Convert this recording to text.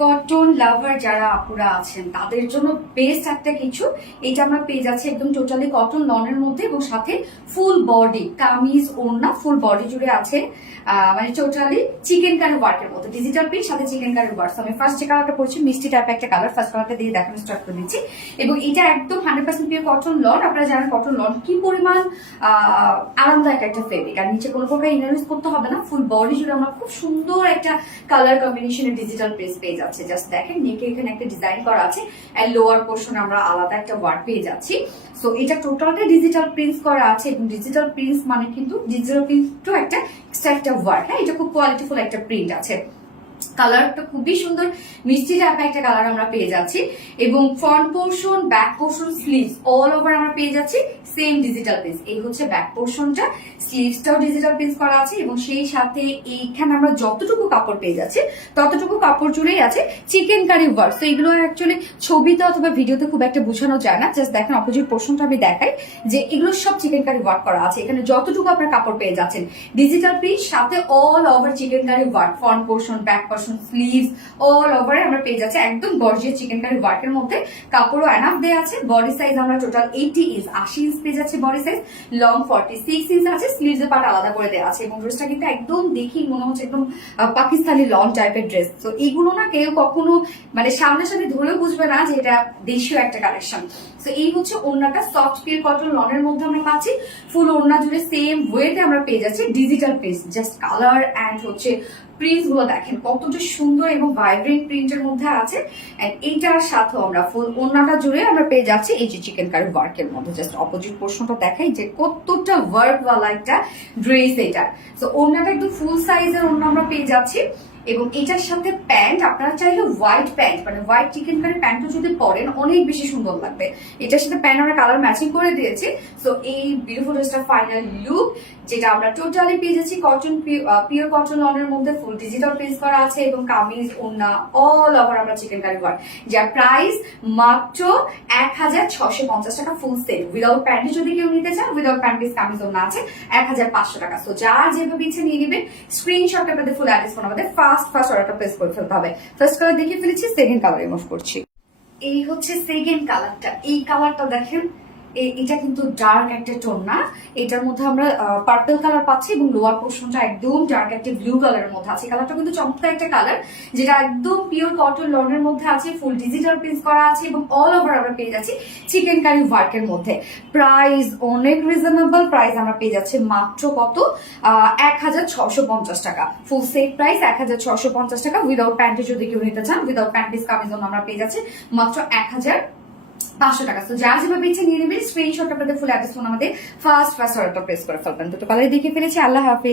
Cotton লাভার যারা আপুরা আছেন তাদের জন্য বেস্ট একটা কিছু। এটা আমরা পেয়ে যাচ্ছি একদম টোটালি কটন লনের মধ্যে এবং সাথে ফুল বডি কামিজ ওড়না ফুল বডি জুড়ে আছে। মানে টোটালি চিকেন কারি ওয়ার্কের মতো ডিজিটাল প্রিন্ট সাথে চিকেন কারি ওয়ার্ক। আমি ফার্স্ট যে কালারটা পড়ছি মিষ্টি টাইপ একটা কালার, ফার্স্ট কালারটা দিয়ে দেখানো স্টার্ট করে দিচ্ছি। এবং এটা একদম 100% পিওর কটন লন। আপনারা জানেন কটন লন কি পরিমাণ আরামদায়ক একটা ফেব্রিক, আর নিচে কোনো প্রকার ইনার ইউজ করতে হবে না। ফুল বডি জুড়ে আমরা খুব সুন্দর একটা কালার কম্বিনেশনের ডিজিটাল প্রিন্ট পেয়ে যাচ্ছে। জাস্ট দেখেন নেকে এখানে একটা ডিজাইন করা আছে, আর লোয়ার পোর্শনে আমরা আলাদা একটা ওয়ার্ক পেয়ে যাচ্ছি। সো এটা টোটালটা ডিজিটাল প্রিন্টস করা আছে এবং ডিজিটাল প্রিন্টস মানে কিন্তু ডিজিটাল প্রিন্টও একটা এক্সট্রা একটা ওয়ার্ক। হ্যাঁ, এটা খুব কোয়ালিটিফুল একটা প্রিন্ট আছে। কালারটা খুবই সুন্দর মিষ্টি টাইপের একটা কালার আমরা পেয়ে যাচ্ছি এবং front portion back portion sleeves all over আমরা পেয়ে যাচ্ছি সেম ডিজিটাল প্রিন্টস। এই হচ্ছে ব্যাক পোর্শনটা, স্লিভসটাও ডিজিটাল প্রিন্টস করা আছে এবং সেই সাথে এইখানে আমরা যতটুকু কাপড় পেয়ে যাচ্ছি ততটুকু কাপড় জুড়েই আছে চিকেন কারি ওয়ার্ক। তো এগুলো অ্যাকচুয়ালি ছবিতে অথবা ভিডিওতে খুব একটা বোঝানো যায় না। জাস্ট দেখেন অপোজিট পোর্শনটা আমি দেখাই যে এগুলো সব চিকেন কারি ওয়ার্ক করা আছে। এখানে যতটুকু আপনার কাপড় পেয়ে যাচ্ছেন ডিজিটাল প্রিন্ট সাথে all over chikankari work, front portion back portion sleeves all over আমরা পেয়ে যাচ্ছি একদম গর্জিয়াস চিকেন কারি ওয়ার্কের মধ্যে। কাপড়ও এনাফ দেওয়া আছে। বডি সাইজ আমরা টোটাল 80 ইঞ্চ 80 ইঞ্চ পেয়ে যাচ্ছি বডি সাইজ, লং 46 ইঞ্চ আছে, স্লিভস এর পার্ট আলাদা করে দেওয়া আছে এবং ড্রেসটা কিন্তু একদম দেখি মনে হচ্ছে একদম পাকিস্তানি লং টাইপের ড্রেস। তো এগুলো না কেউ কখনো মানে সামনাসামনি ধরেও বুঝবে না যে এটা দেশীয় একটা কালেকশন। তো এই হচ্ছে ওড়নাটা সফট পিওর কটন লনের মধ্যে আমরা পাচ্ছি। ফুল ওড়না জুড়ে সেম ওয়েতে আমরা পেয়ে যাচ্ছি digital print. Just colour and হচ্ছে প্রিন্টস গুলো দেখেন কতটা সুন্দর এবং ভাইব্রেন্ট প্রিন্টের মধ্যে আছে। এইটার সাথেও আমরা ফুল ওড়নাটা জুড়ে আমরা পেয়ে যাচ্ছি এই যে চিকেন কারি ওয়ার্কের মধ্যে। জাস্ট অপোজিট পোর্শনটা দেখাই যে কতটা ওয়ার্ক ওয়ালা একটা ড্রেস এটা। তো ওড়নাটা একদম ফুল সাইজের ওড়না আমরা পেয়ে যাচ্ছি এবং এটার সাথে প্যান্ট আপনারা চাইলে হোয়াইট প্যান্ট মানে হোয়াইট চিকেন কারি প্যান্টও যদি পরেন অনেক বেশি সুন্দর লাগবে। এটার সাথে প্যান্ট আমরা কালার ম্যাচিং করে দিয়েছি। সো এই বিউটিফুল ড্রেসটা ফাইনাল লুক যেটা আমরা টোটালি পেয়ে যাচ্ছি কটন পিওর কটন লনের মধ্যে ফুল ডিজিটাল প্রিন্ট করা আছে এবং কামিজ ওড়না অল ওভার আমরা চিকেন কারি ওয়ার্ক, যার প্রাইস মাত্র 1650 টাকা ফুল সেট। উইদাউট প্যান্টে যদি কেউ নিতে চান উইদাউট প্যান্টিস কামিজ ওড়না আছে 1500 টাকা। সো যার যেভাবে ইচ্ছে নিয়ে নেবেন, স্ক্রিনশট আপনাদের ফুল অ্যাড্রেস ফোন আমাদের ফার্স্ট অর্ডারটা প্লেস করে ফেলতে হবে। ফার্স্ট কালার দেখিয়ে ফেলেছি, সেকেন্ড কালার রিমুভ করছি। এই হচ্ছে সেকেন্ড কালারটা। এই কালারটা দেখেন, এটা কিন্তু ডার্ক একটা টোন না, এটার মধ্যে আমরা পার্পল কালার পাচ্ছি এবং লোয়ার পোর্শনটা একদম ডার্ক একটা ব্লু কালারের মধ্যে আছে। কালারটা কিন্তু চমৎকার একটা কালার যেটা একদম পিওর কটন লনের মধ্যে আছে, ফুল ডিজিটাল প্রিন্ট করা আছে এবং অল ওভার আমরা পেয়ে যাচ্ছি চিকেন কারি ওয়ার্কের মধ্যে। প্রাইস অনেক রিজনেবল, প্রাইস আমরা পেয়ে যাচ্ছি মাত্র কত 1650 টাকা। ফুল সেট প্রাইস 1650 টাকা। উইদাউট প্যান্টে যদি কেউ নিতে চান উইদাউট প্যান্টিস কামিজ আমরা পেয়ে যাচ্ছি মাত্র 1500 টাকা। তো যার যেভাবে ইচ্ছে নিয়ে নেবেন, স্ক্রিনশট আপনাদের ফুল অ্যাড্রেস ফোন আমাদের ফার্স্ট অর্ডারটা প্লেস করে ফেলবেন। দুটো কালার দেখিয়ে ফেলেছি। আল্লাহ হাফেজ।